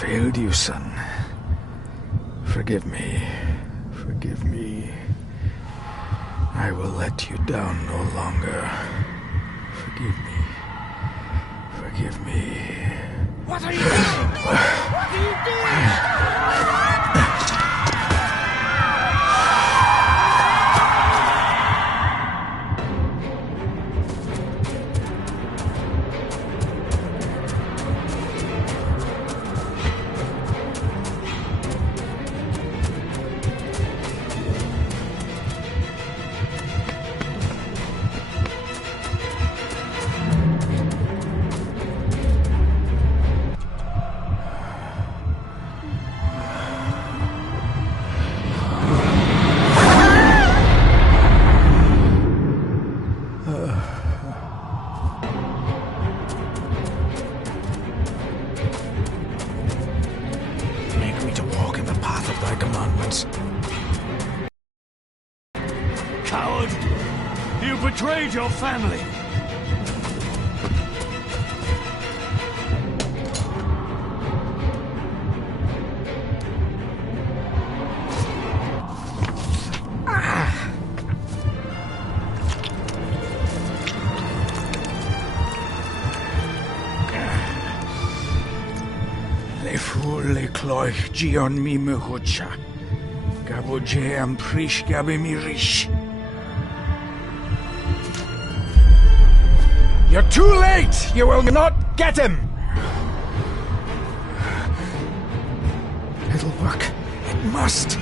Failed you, son. Forgive me. Forgive me. I will let you down no longer. Forgive me. Forgive me. What are you doing? What are you doing? Coward! You betrayed your family! Le fur le cloich gion mi mehucha. Gaboje am prish gabe mi rish. You're too late! You will not get him! It'll work. It must.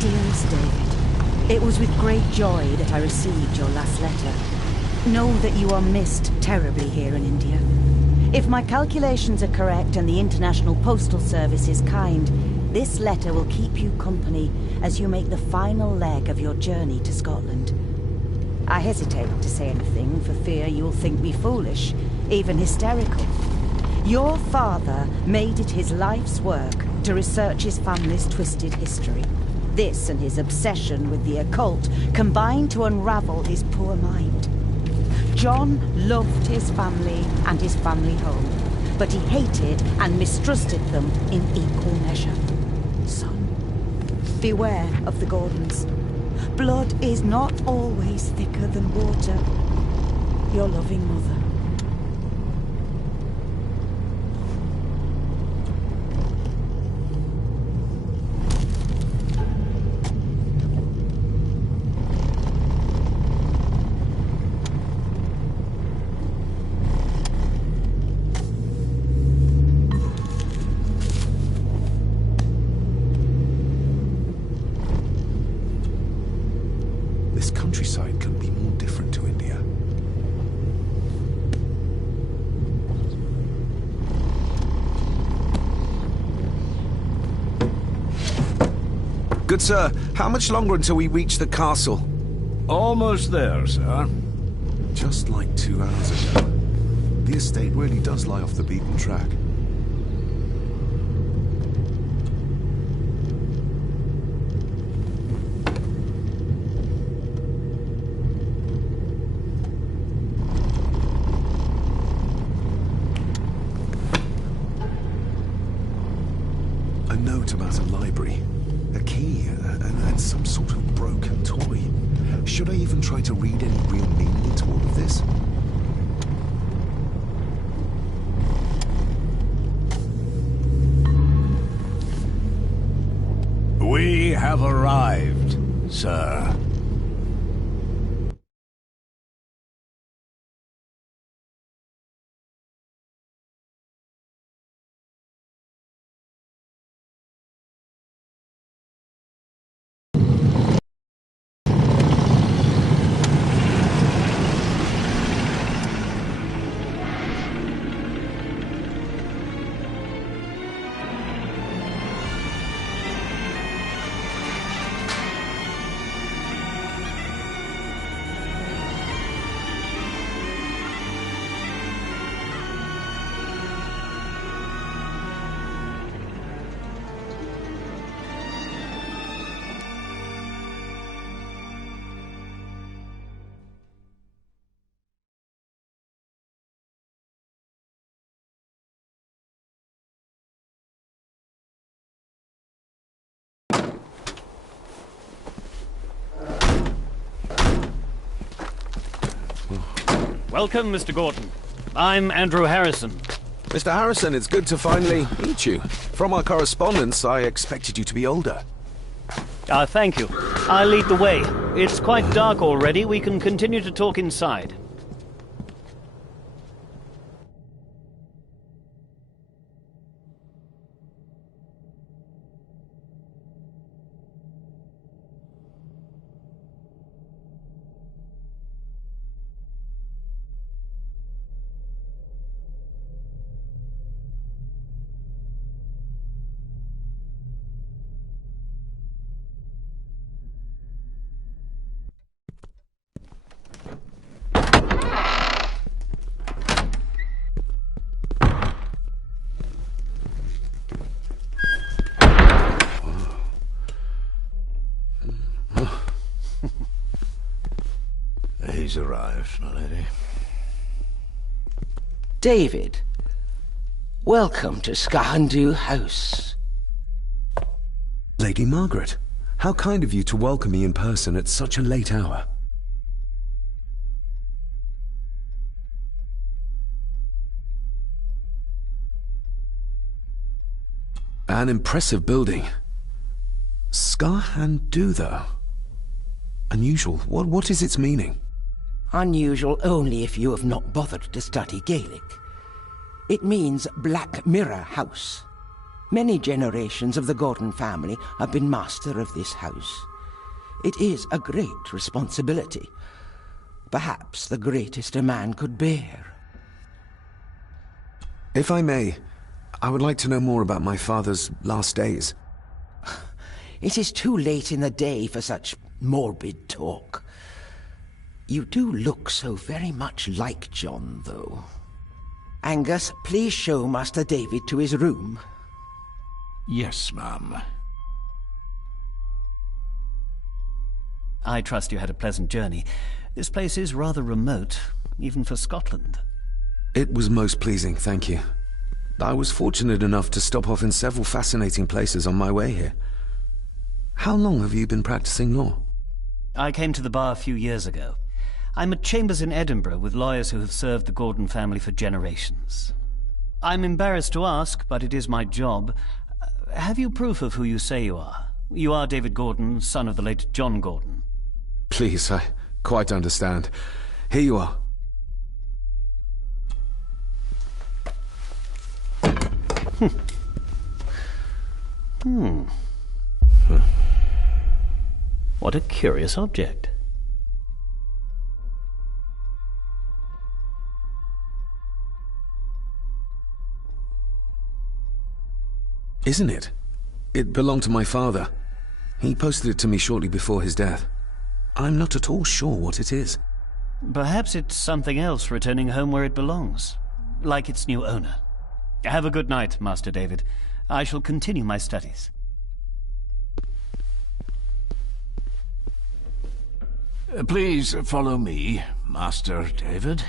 Dearest David, it was with great joy that I received your last letter. Know that you are missed terribly here in India. If my calculations are correct and the International Postal Service is kind, this letter will keep you company as you make the final leg of your journey to Scotland. I hesitate to say anything for fear you'll think me foolish, even hysterical. Your father made it his life's work to research his family's twisted history. This and his obsession with the occult combined to unravel his poor mind. John loved his family and his family home, but he hated and mistrusted them in equal measure. Son, beware of the Gordons. Blood is not always thicker than water. Your loving mother. Good sir, how much longer until we reach the castle? Almost there, sir. Just like 2 hours ago. The estate really does lie off the beaten track. A note about a library, a key, and some sort of broken toy. Should I even try to read any real meaning into all of this? We have arrived, sir. Welcome, Mr. Gordon. I'm Andrew Harrison. Mr. Harrison, it's good to finally meet you. From our correspondence, I expected you to be older. Thank you. I'll lead the way. It's quite dark already. We can continue to talk inside. He's arrived, my lady. David, welcome to Skahandu House. Lady Margaret, how kind of you to welcome me in person at such a late hour. An impressive building. Skahandu, though. Unusual. What is its meaning? Unusual only if you have not bothered to study Gaelic. It means Black Mirror House. Many generations of the Gordon family have been master of this house. It is a great responsibility. Perhaps the greatest a man could bear. If I may, I would like to know more about my father's last days. It is too late in the day for such morbid talk. You do look so very much like John, though. Angus, please show Master David to his room. Yes, ma'am. I trust you had a pleasant journey. This place is rather remote, even for Scotland. It was most pleasing, thank you. I was fortunate enough to stop off in several fascinating places on my way here. How long have you been practicing law? I came to the bar a few years ago. I'm at chambers in Edinburgh with lawyers who have served the Gordon family for generations. I'm embarrassed to ask, but it is my job. Have you proof of who you say you are? You are David Gordon, son of the late John Gordon. Please, I quite understand. Here you are. What a curious object. Isn't it? It belonged to my father. He posted it to me shortly before his death. I'm not at all sure what it is. Perhaps it's something else returning home where it belongs, like its new owner. Have a good night, Master David. I shall continue my studies. Please follow me, Master David.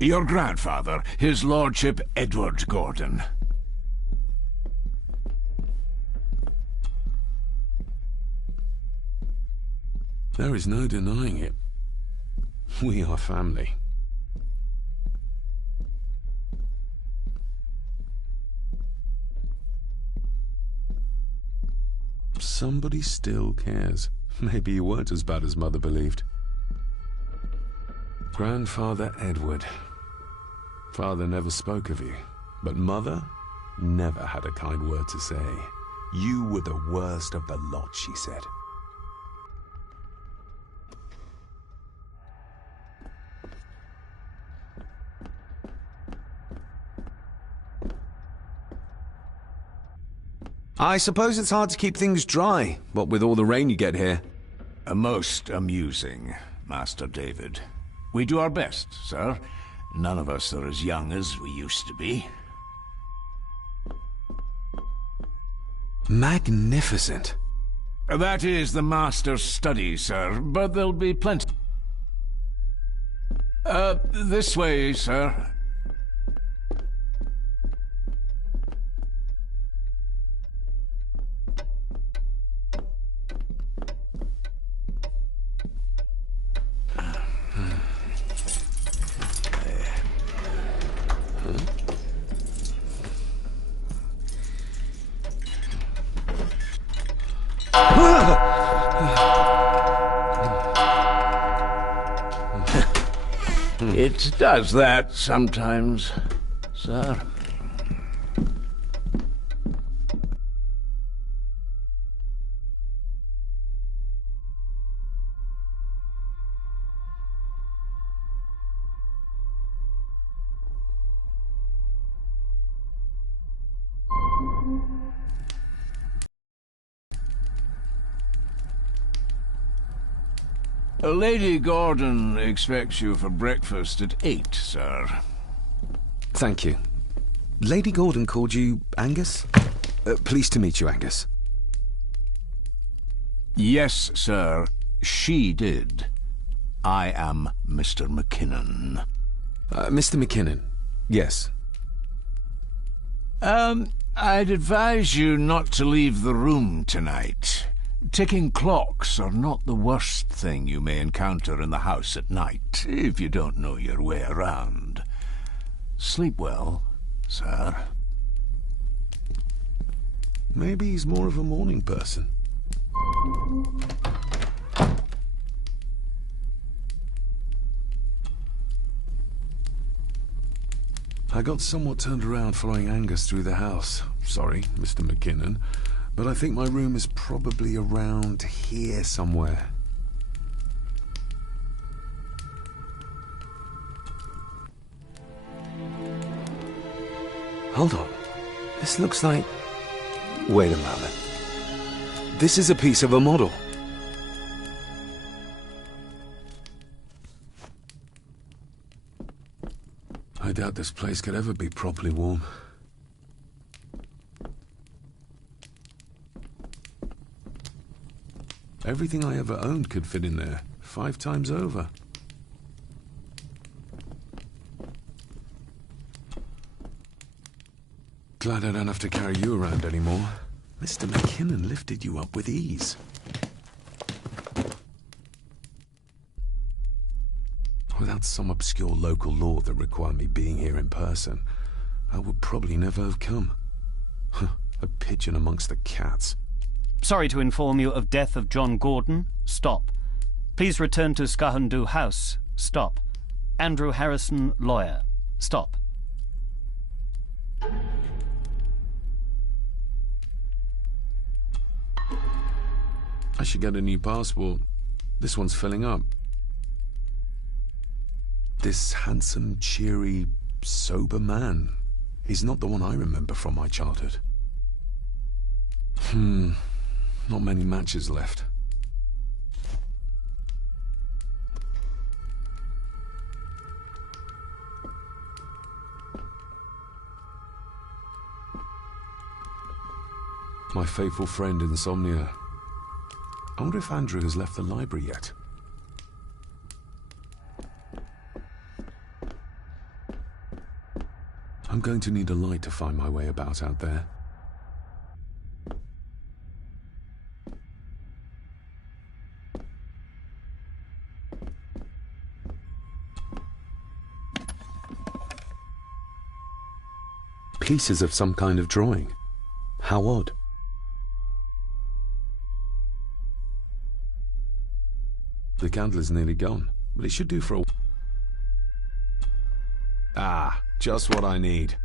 Your grandfather, His Lordship Edward Gordon. There is no denying it. We are family. Somebody still cares. Maybe you weren't as bad as Mother believed. Grandfather Edward. Father never spoke of you, but Mother never had a kind word to say. You were the worst of the lot, she said. I suppose it's hard to keep things dry, what with all the rain you get here. Most amusing, Master David. We do our best, sir. None of us are as young as we used to be. Magnificent. That is the Master's study, sir, but there'll be plenty... this way, sir. It does that sometimes, sir. Lady Gordon expects you for breakfast at 8, sir. Thank you. Lady Gordon called you Angus? Pleased to meet you, Angus. Yes, sir. She did. I am Mr. McKinnon. Mr. McKinnon. Yes. I'd advise you not to leave the room tonight. Ticking clocks are not the worst thing you may encounter in the house at night, if you don't know your way around. Sleep well, sir. Maybe he's more of a morning person. I got somewhat turned around following Angus through the house. Sorry, Mr. McKinnon. But I think my room is probably around here somewhere. Hold on. This looks like... Wait a moment. This is a piece of a model. I doubt this place could ever be properly warm. Everything I ever owned could fit in there, 5 times over. Glad I don't have to carry you around anymore. Mr. McKinnon lifted you up with ease. Without some obscure local law that required me being here in person, I would probably never have come. A pigeon amongst the cats. Sorry to inform you of death of John Gordon. Stop. Please return to Skahundu House. Stop. Andrew Harrison, lawyer. Stop. I should get a new passport. This one's filling up. This handsome, cheery, sober man. He's not the one I remember from my childhood. Not many matches left. My faithful friend Insomnia. I wonder if Andrew has left the library yet. I'm going to need a light to find my way about out there. Pieces of some kind of drawing. How odd. The candle is nearly gone, but it should do for a... Ah, just what I need.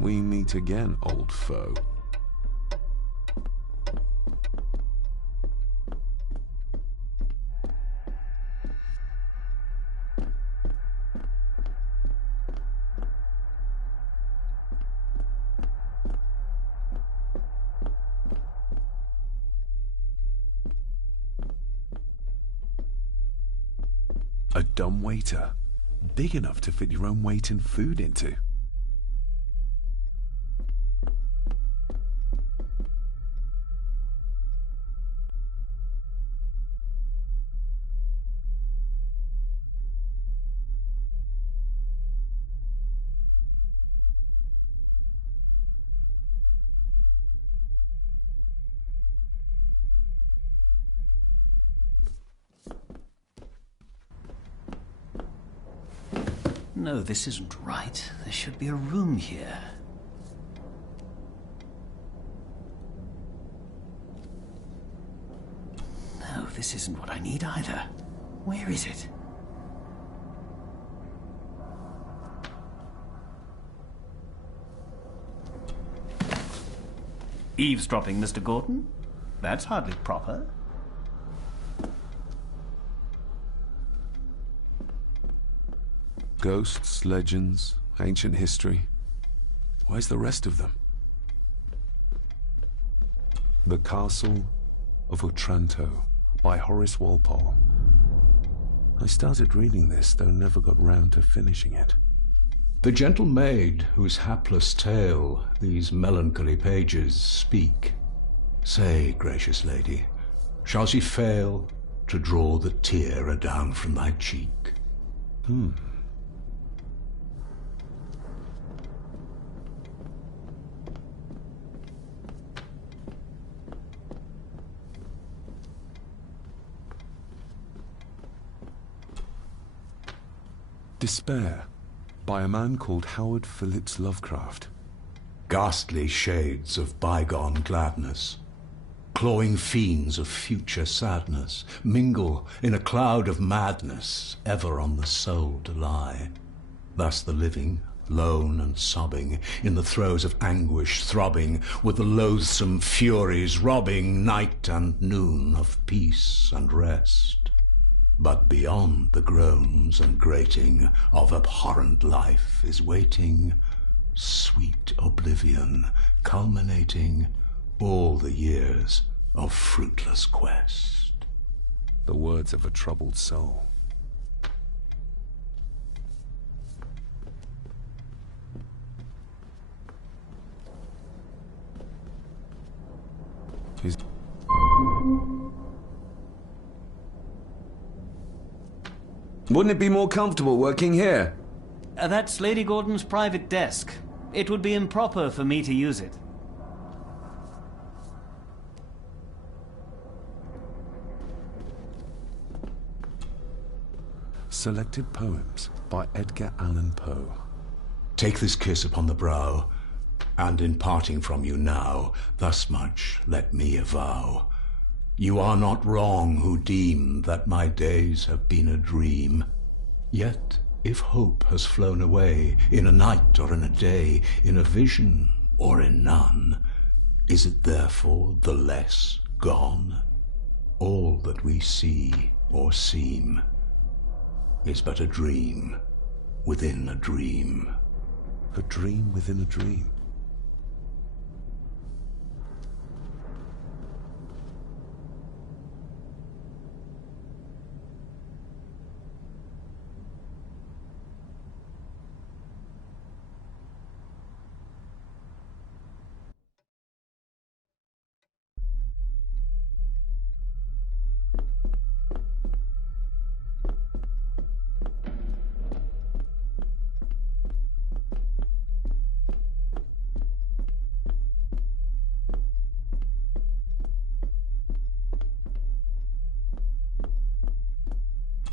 We meet again, old foe. A dumbwaiter, big enough to fit your own weight and food into. No, this isn't right. There should be a room here. No, this isn't what I need either. Where is it? Eavesdropping, Mr. Gordon? That's hardly proper. Ghosts, legends, ancient history. Where's the rest of them? The Castle of Otranto by Horace Walpole. I started reading this, though never got round to finishing it. The gentle maid whose hapless tale these melancholy pages speak. Say, gracious lady, shall she fail to draw the tear adown from thy cheek? Despair, by a man called Howard Phillips Lovecraft. Ghastly shades of bygone gladness, clawing fiends of future sadness, mingle in a cloud of madness, ever on the soul to lie. Thus the living, lone and sobbing, in the throes of anguish throbbing, with the loathsome furies robbing night and noon of peace and rest. But beyond the groans and grating of abhorrent life is waiting sweet oblivion, culminating all the years of fruitless quest. The words of a troubled soul. Wouldn't it be more comfortable working here? That's Lady Gordon's private desk. It would be improper for me to use it. Selected Poems by Edgar Allan Poe. Take this kiss upon the brow, and in parting from you now, thus much let me avow. You are not wrong who deem that my days have been a dream. Yet, if hope has flown away, in a night or in a day, in a vision or in none, is it therefore the less gone? All that we see or seem is but a dream within a dream. A dream within a dream.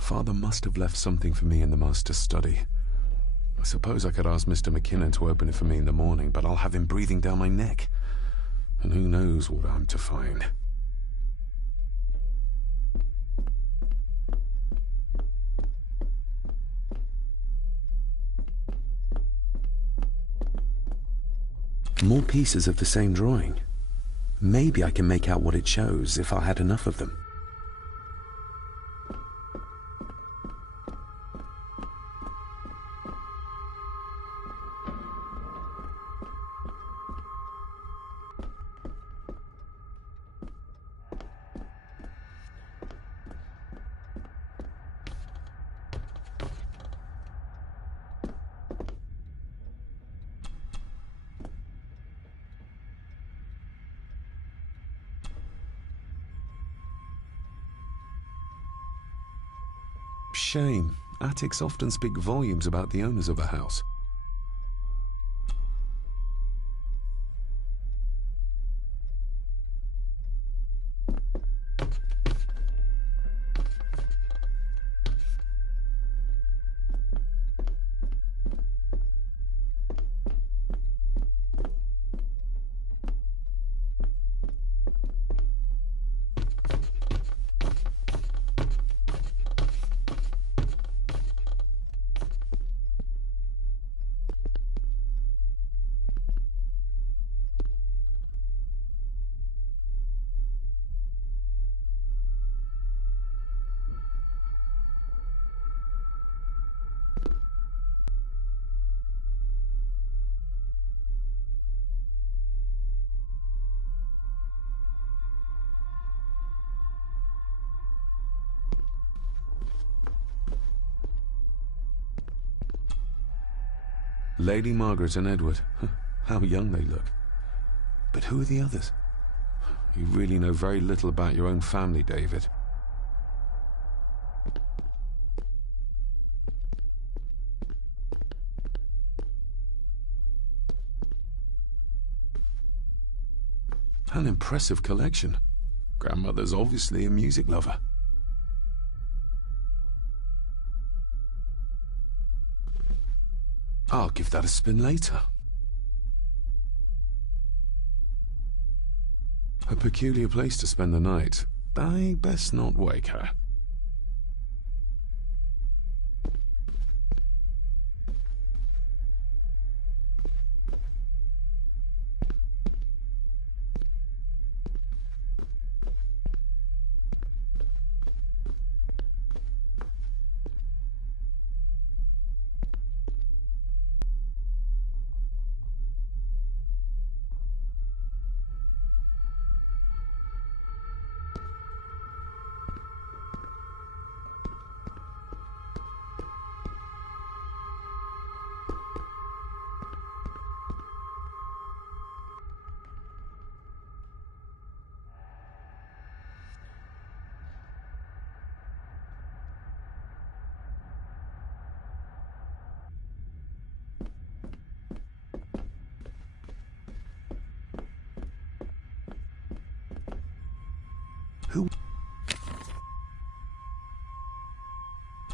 Father must have left something for me in the master's study. I suppose I could ask Mr. McKinnon to open it for me in the morning, but I'll have him breathing down my neck. And who knows what I'm to find. More pieces of the same drawing. Maybe I can make out what it shows if I had enough of them. Shame. Attics often speak volumes about the owners of a house. Lady Margaret and Edward. How young they look. But who are the others? You really know very little about your own family, David. An impressive collection. Grandmother's obviously a music lover. I'll give that a spin later. A peculiar place to spend the night. I best not wake her.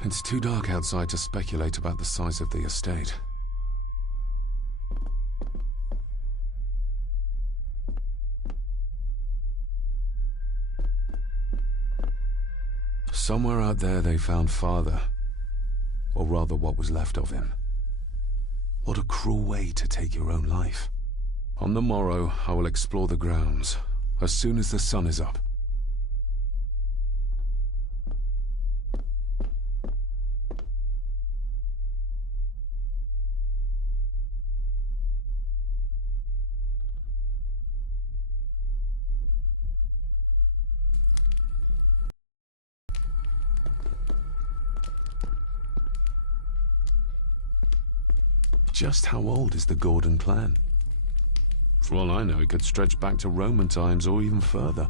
It's too dark outside to speculate about the size of the estate. Somewhere out there they found Father. Or rather, what was left of him. What a cruel way to take your own life. On the morrow, I will explore the grounds, as soon as the sun is up. Just how old is the Gordon clan? For all I know, it could stretch back to Roman times or even further.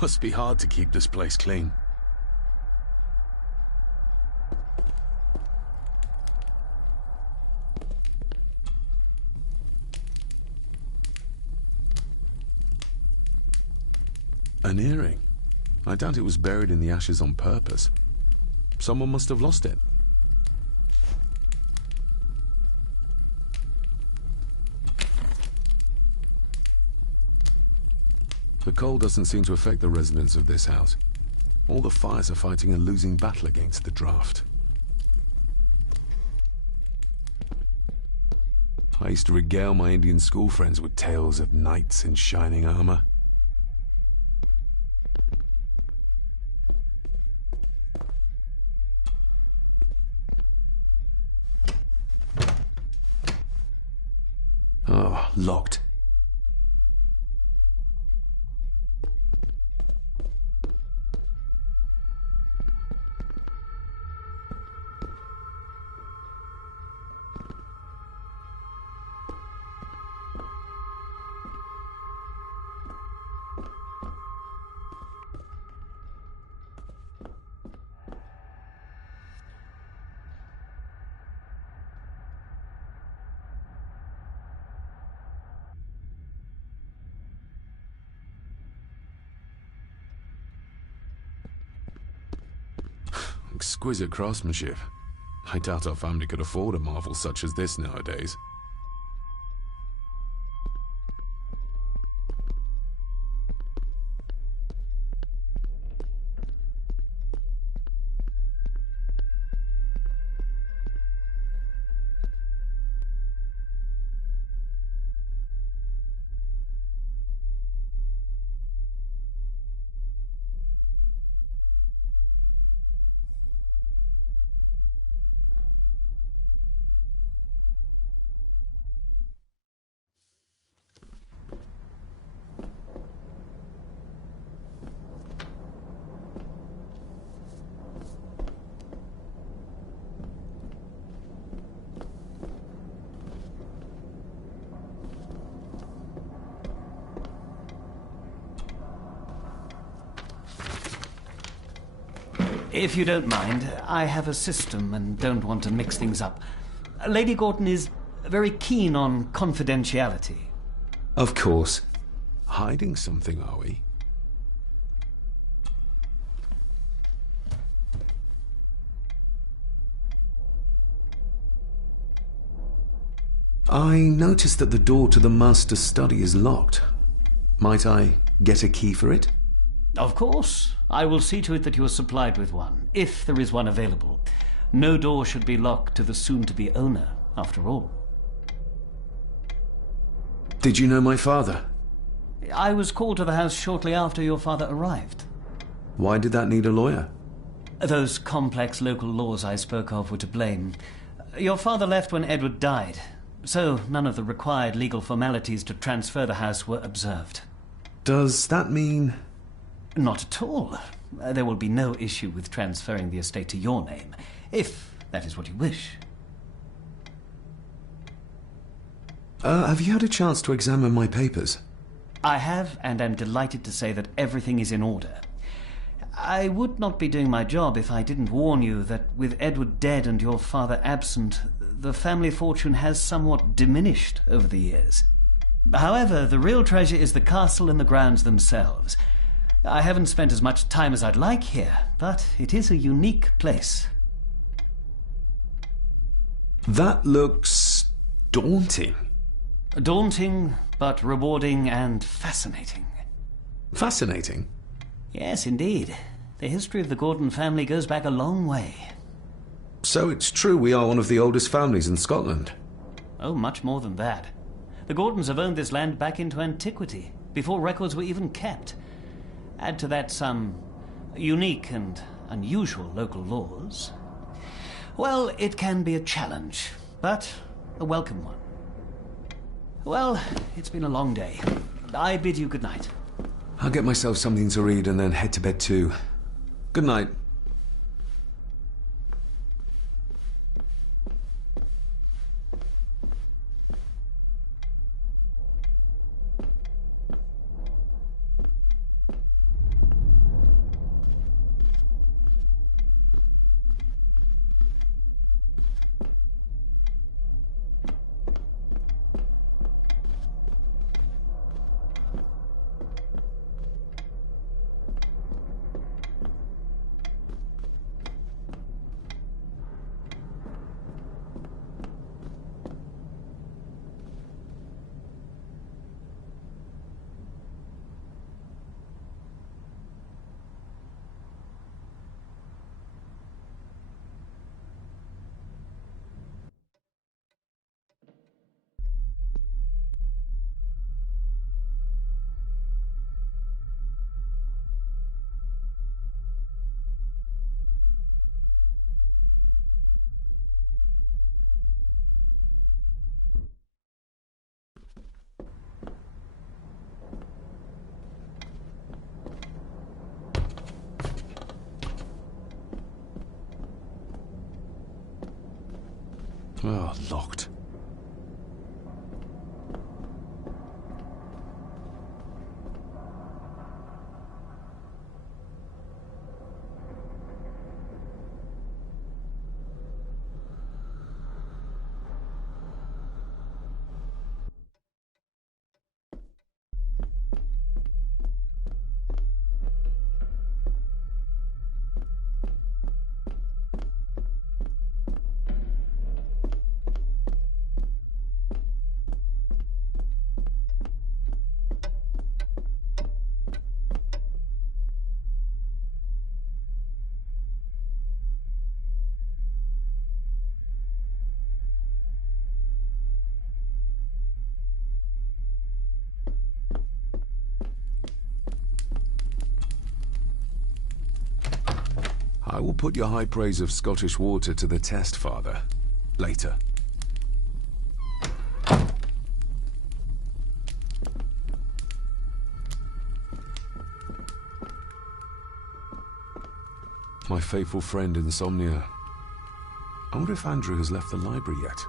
Must be hard to keep this place clean. An earring. I doubt it was buried in the ashes on purpose. Someone must have lost it. The cold doesn't seem to affect the residents of this house. All the fires are fighting a losing battle against the draft. I used to regale my Indian school friends with tales of knights in shining armor. Oh, locked. Exquisite craftsmanship. I doubt our family could afford a marvel such as this nowadays. If you don't mind, I have a system and don't want to mix things up. Lady Gordon is very keen on confidentiality. Of course. Hiding something, are we? I noticed that the door to the master's study is locked. Might I get a key for it? Of course. I will see to it that you are supplied with one, if there is one available. No door should be locked to the soon-to-be owner, after all. Did you know my father? I was called to the house shortly after your father arrived. Why did that need a lawyer? Those complex local laws I spoke of were to blame. Your father left when Edward died, so none of the required legal formalities to transfer the house were observed. Does that mean... Not at all. There will be no issue with transferring the estate to your name, if that is what you wish. Have you had a chance to examine my papers? I have, and am delighted to say that everything is in order. I would not be doing my job if I didn't warn you that with Edward dead and your father absent, the family fortune has somewhat diminished over the years. However, the real treasure is the castle and the grounds themselves. I haven't spent as much time as I'd like here, but it is a unique place. That looks daunting. Daunting, but rewarding and fascinating. Fascinating? Yes, indeed. The history of the Gordon family goes back a long way. So it's true we are one of the oldest families in Scotland? Oh, much more than that. The Gordons have owned this land back into antiquity, before records were even kept. Add to that some unique and unusual local laws. Well, it can be a challenge, but a welcome one. Well, it's been a long day. I bid you good night. I'll get myself something to read and then head to bed too. Good night. Oh, locked. I will put your high praise of Scottish water to the test, Father. Later. My faithful friend Insomnia. I wonder if Andrew has left the library yet.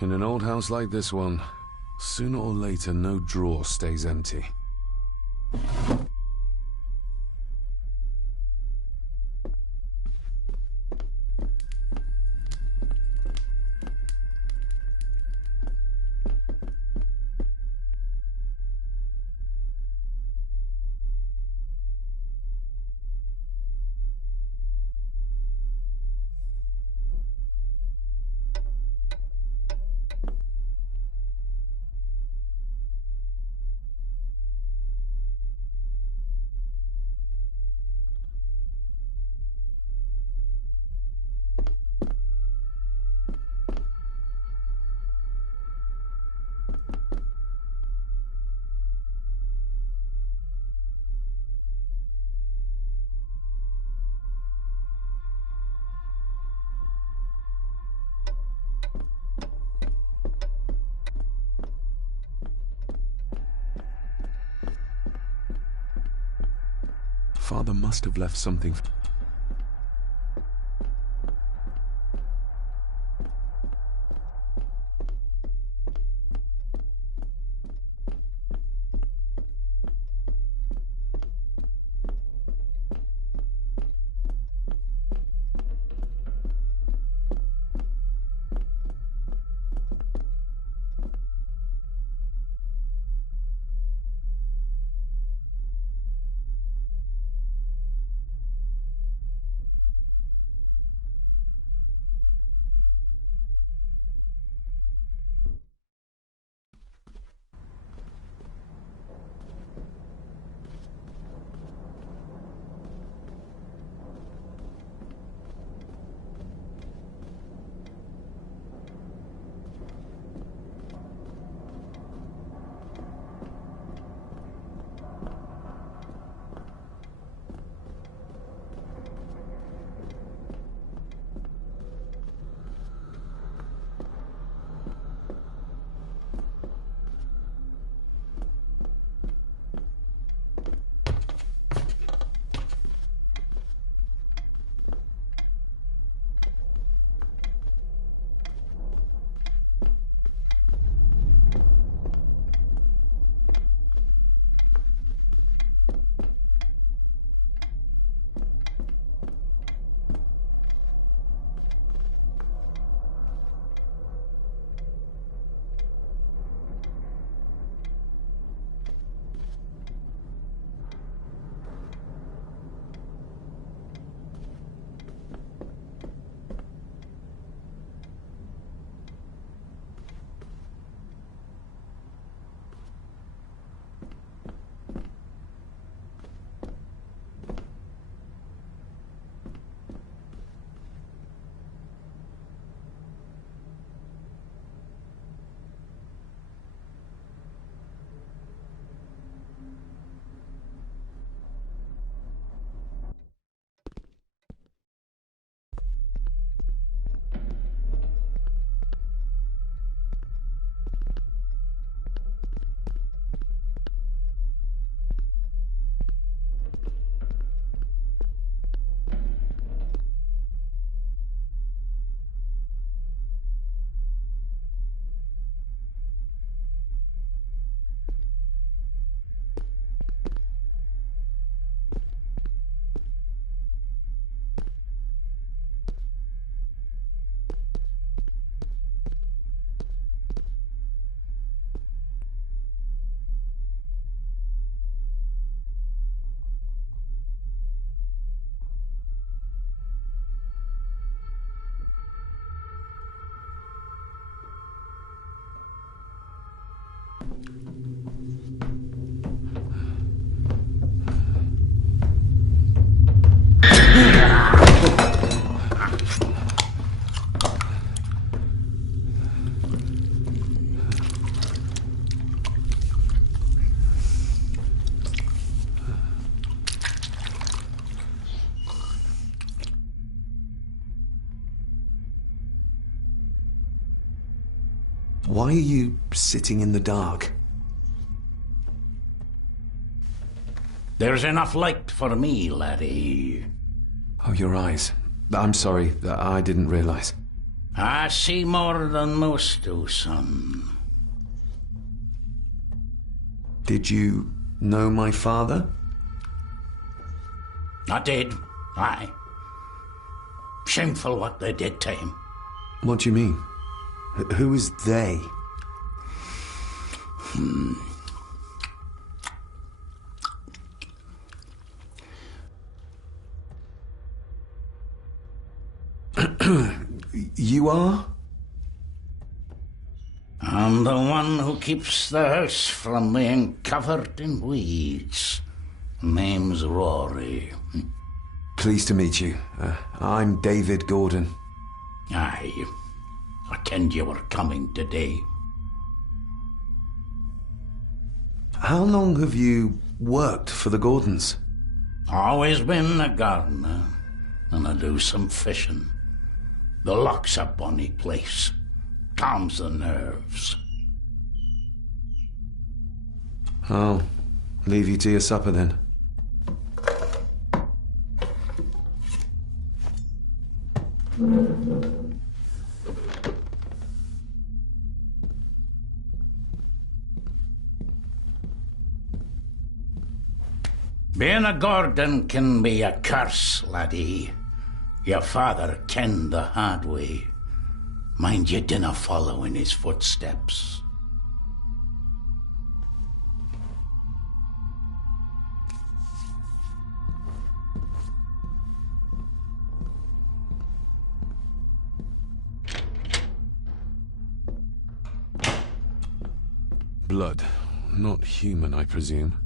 In an old house like this one, sooner or later no drawer stays empty. Father must have left something. Why are you sitting in the dark? There's enough light for me, laddie. Oh, your eyes. I'm sorry, I didn't realize. I see more than most do, son. Did you know my father? I did, aye. Shameful what they did to him. What do you mean? Who is they? You are? I'm the one who keeps the house from being covered in weeds. Name's Rory. Pleased to meet you. I'm David Gordon. Aye. I kenned you were coming today. How long have you worked for the Gordons? Always been a gardener, and I do some fishing. The loch's a bonny place. Calms the nerves. I'll leave you to your supper then. Being a Gordon can be a curse, laddie. Your father kenned the hard way. Mind you dinna follow in his footsteps. Blood. Not human, I presume.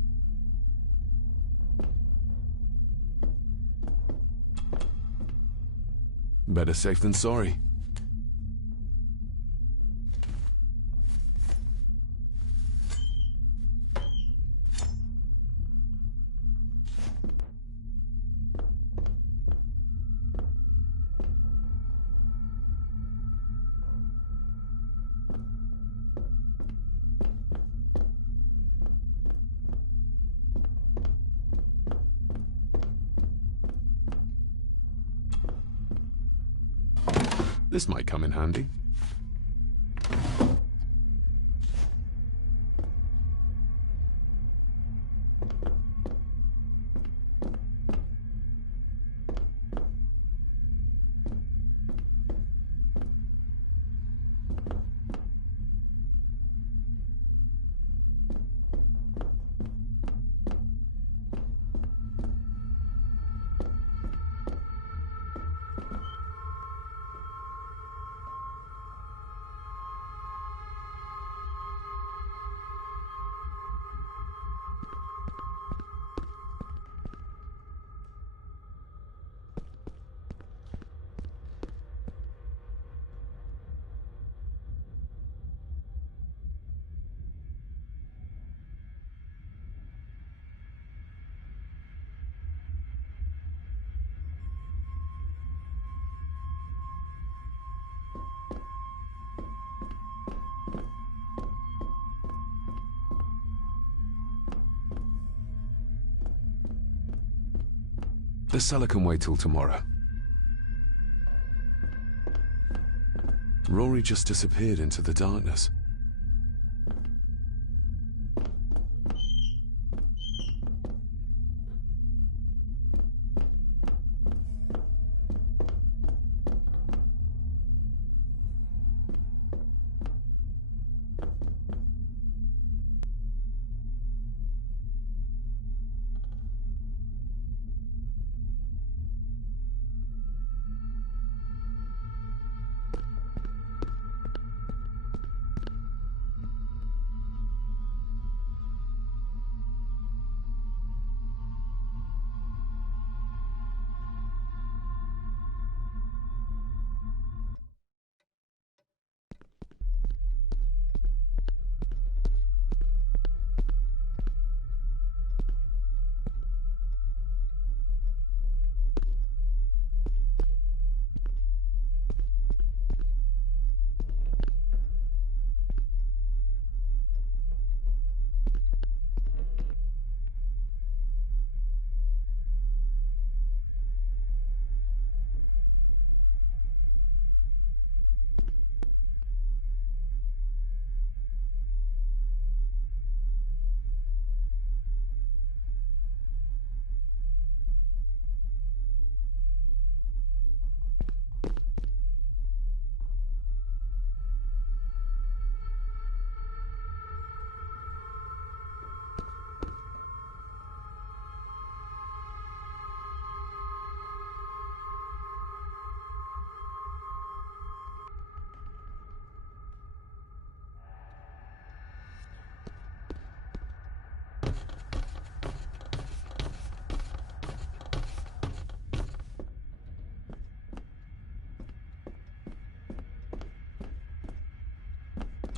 Better safe than sorry. This might come in handy. The cellar can wait till tomorrow. Rory just disappeared into the darkness.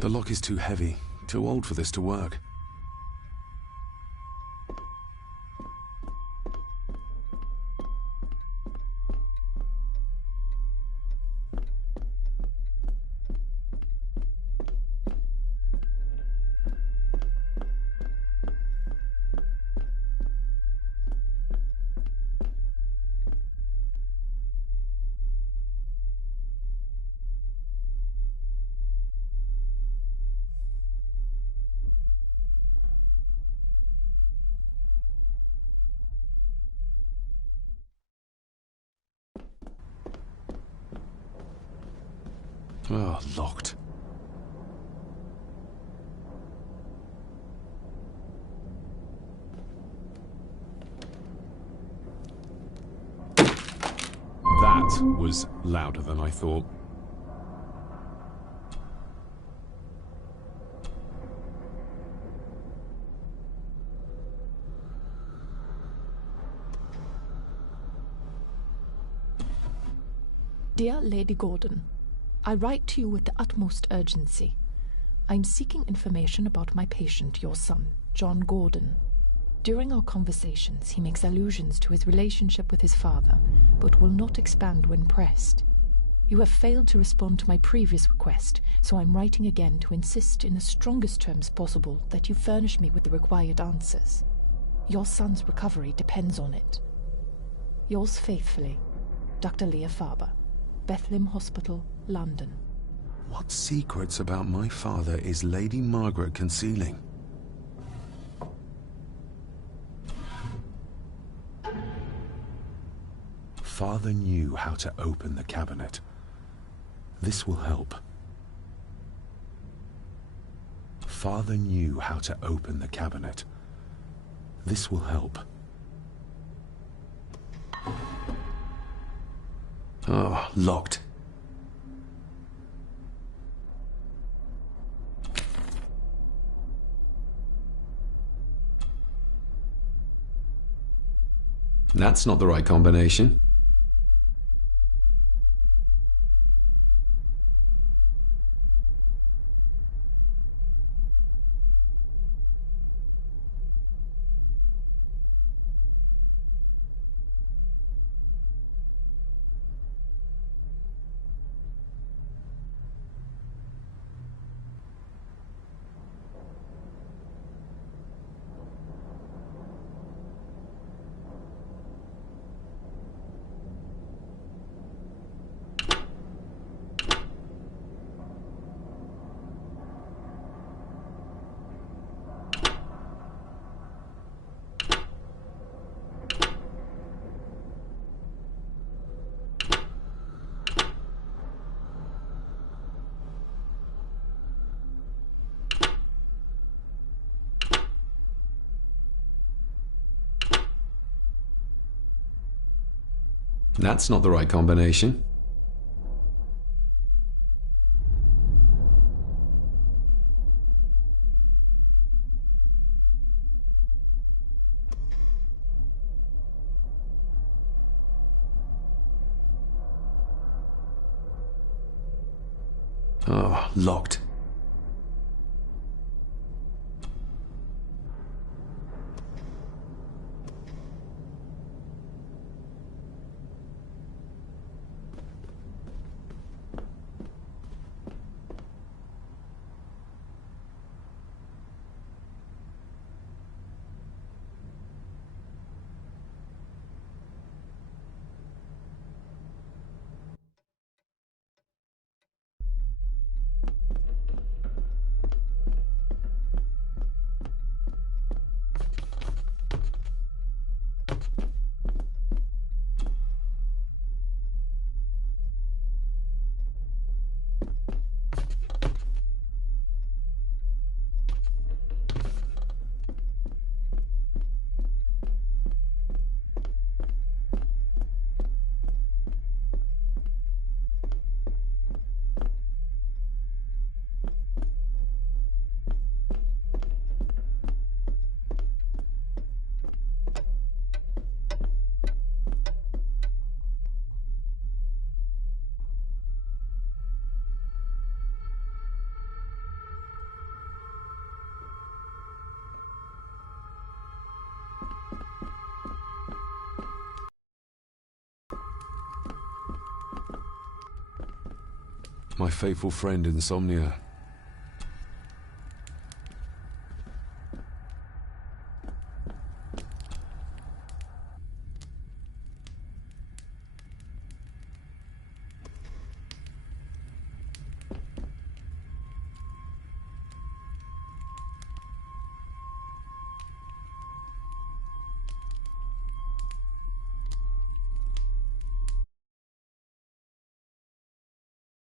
The lock is too heavy, too old for this to work. Oh, locked. That was louder than I thought. Dear Lady Gordon, I write to you with the utmost urgency. I am seeking information about my patient, your son, John Gordon. During our conversations, he makes allusions to his relationship with his father, but will not expand when pressed. You have failed to respond to my previous request, so I'm writing again to insist in the strongest terms possible that you furnish me with the required answers. Your son's recovery depends on it. Yours faithfully, Dr. Leah Farber, Bethlehem Hospital, London. What secrets about my father is Lady Margaret concealing? Father knew how to open the cabinet. This will help. Father knew how to open the cabinet. This will help. Oh, locked. That's not the right combination. That's not the right combination. Oh, locked. My faithful friend Insomnia.